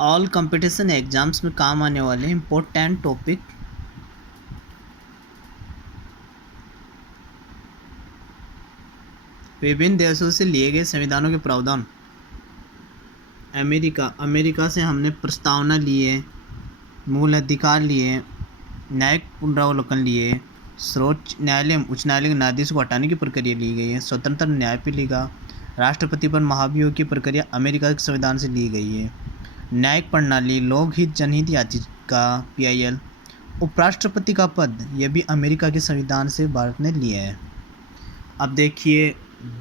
All competition exams में काम आने वाले इम्पोर्टेंट टॉपिक। विभिन्न देशों से लिए गए संविधानों के प्रावधान। अमेरिका से हमने प्रस्तावना लिए, मूल अधिकार लिए, न्यायिक पुनरावलोकन लिए, सर्वोच्च न्यायालय उच्च न्यायालय के न्यायाधीश को हटाने की प्रक्रिया ली गई है। स्वतंत्र न्यायपालिका, राष्ट्रपति पर महाभियोग की प्रक्रिया अमेरिका के संविधान से ली गई है। न्यायिक प्रणाली, लोकहित जनहित याचिका PIL, उपराष्ट्रपति का पद, यह भी अमेरिका के संविधान से भारत ने लिया है। अब देखिए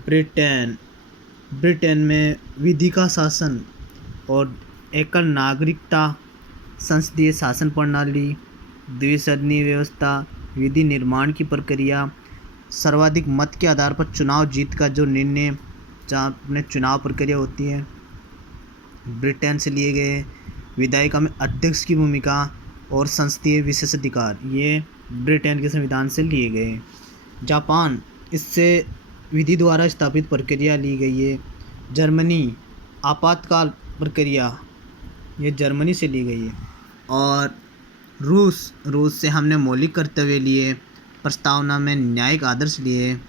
ब्रिटेन में विधि का शासन और एकल नागरिकता, संसदीय शासन प्रणाली, द्विसदनीय व्यवस्था, विधि निर्माण की प्रक्रिया, सर्वाधिक मत के आधार पर चुनाव जीत का जो निर्णय, जहाँ अपने चुनाव प्रक्रिया होती है, ब्रिटेन से लिए गए। विधायिका में अध्यक्ष की भूमिका और संसदीय विशेषाधिकार, ये ब्रिटेन के संविधान से लिए गए। जापान, इससे विधि द्वारा स्थापित प्रक्रिया ली गई है। जर्मनी, आपातकाल प्रक्रिया, ये जर्मनी से ली गई है। और रूस से हमने मौलिक कर्तव्य लिए, प्रस्तावना में न्यायिक आदर्श लिए।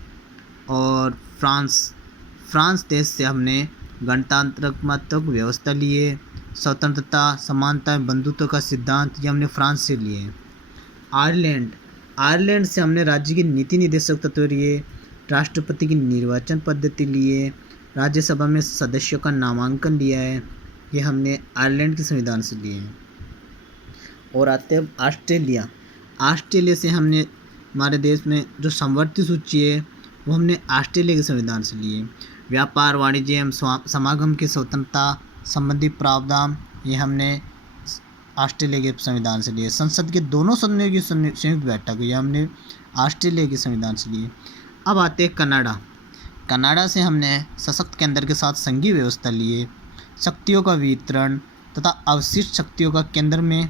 और फ्रांस देश से हमने गणतंत्रात्मक व्यवस्था लिए, स्वतंत्रता, समानता, बंधुत्व का सिद्धांत, ये हमने फ्रांस से लिए। आयरलैंड से हमने राज्य की नीति निदेशक तत्व लिए, राष्ट्रपति की निर्वाचन पद्धति लिए, राज्यसभा में सदस्यों का नामांकन लिया है, ये हमने आयरलैंड के संविधान से लिए हैं। और आते हैं ऑस्ट्रेलिया से हमने, हमारे देश में जो समवर्ती सूची है वो हमने ऑस्ट्रेलिया के संविधान से लिए। व्यापार, वाणिज्य एवं समागम की स्वतंत्रता संबंधी प्रावधान, ये हमने ऑस्ट्रेलिया के संविधान से लिए। संसद के दोनों सदनों की संयुक्त बैठक, ये हमने ऑस्ट्रेलिया के संविधान से लिए। अब आते हैं कनाडा से हमने सशक्त केंद्र के साथ संघीय व्यवस्था लिए, शक्तियों का वितरण तथा अवशिष्ट शक्तियों का केंद्र में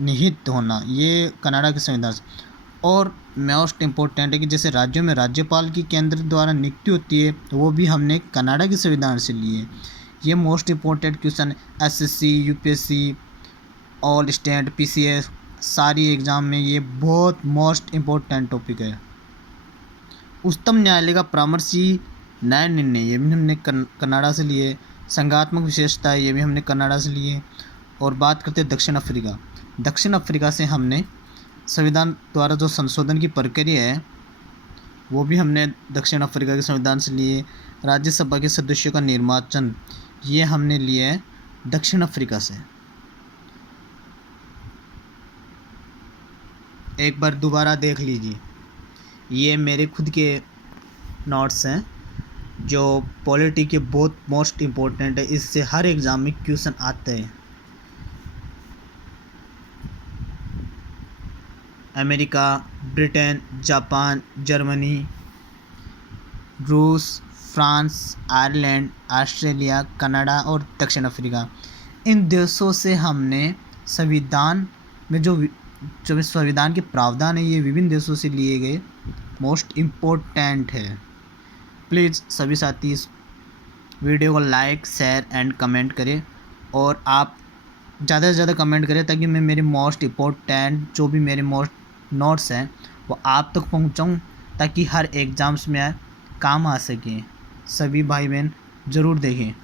निहित होना, ये कनाडा के संविधान से। और मोस्ट इम्पोर्टेंट है कि जैसे राज्यों में राज्यपाल की केंद्र द्वारा नियुक्ति होती है, तो वो भी हमने कनाडा के संविधान से लिए। ये most important question SSC, UPSC, all state, PCS, सारी एग्ज़ाम में ये बहुत मोस्ट इम्पोर्टेंट टॉपिक है। उच्चतम न्यायालय का परामर्शी न्याय निर्णय, ये भी हमने कनाडा से लिए। संघात्मक विशेषता, ये भी हमने कनाडा से लिए। और बात करते हैं दक्षिण अफ्रीका से हमने संविधान द्वारा जो संशोधन की प्रक्रिया है, वो भी हमने दक्षिण अफ्रीका के संविधान से लिए। राज्यसभा के सदस्यों का निर्वाचन, ये हमने लिए है दक्षिण अफ्रीका से। एक बार दोबारा देख लीजिए, ये मेरे खुद के नोट्स हैं जो पॉलिटी के बहुत मोस्ट इम्पोर्टेंट है, इससे हर एग्ज़ाम में क्वेश्चन आते हैं। अमेरिका, ब्रिटेन, जापान, जर्मनी, रूस, फ्रांस, आयरलैंड, ऑस्ट्रेलिया, कनाडा और दक्षिण अफ्रीका, इन देशों से हमने संविधान में जो संविधान के प्रावधान है, ये विभिन्न देशों से लिए गए मोस्ट इम्पोर्टेंट है। प्लीज़ सभी साथी इस वीडियो को लाइक, शेयर एंड कमेंट करें, और आप ज़्यादा से ज़्यादा कमेंट करें ताकि मैं मेरे मोस्ट इम्पोर्टेंट जो भी मेरे मोस्ट नोट्स हैं वो आप तक पहुंचाऊं, ताकि हर एग्ज़ाम्स में काम आ सकें। सभी भाई बहन ज़रूर देखें।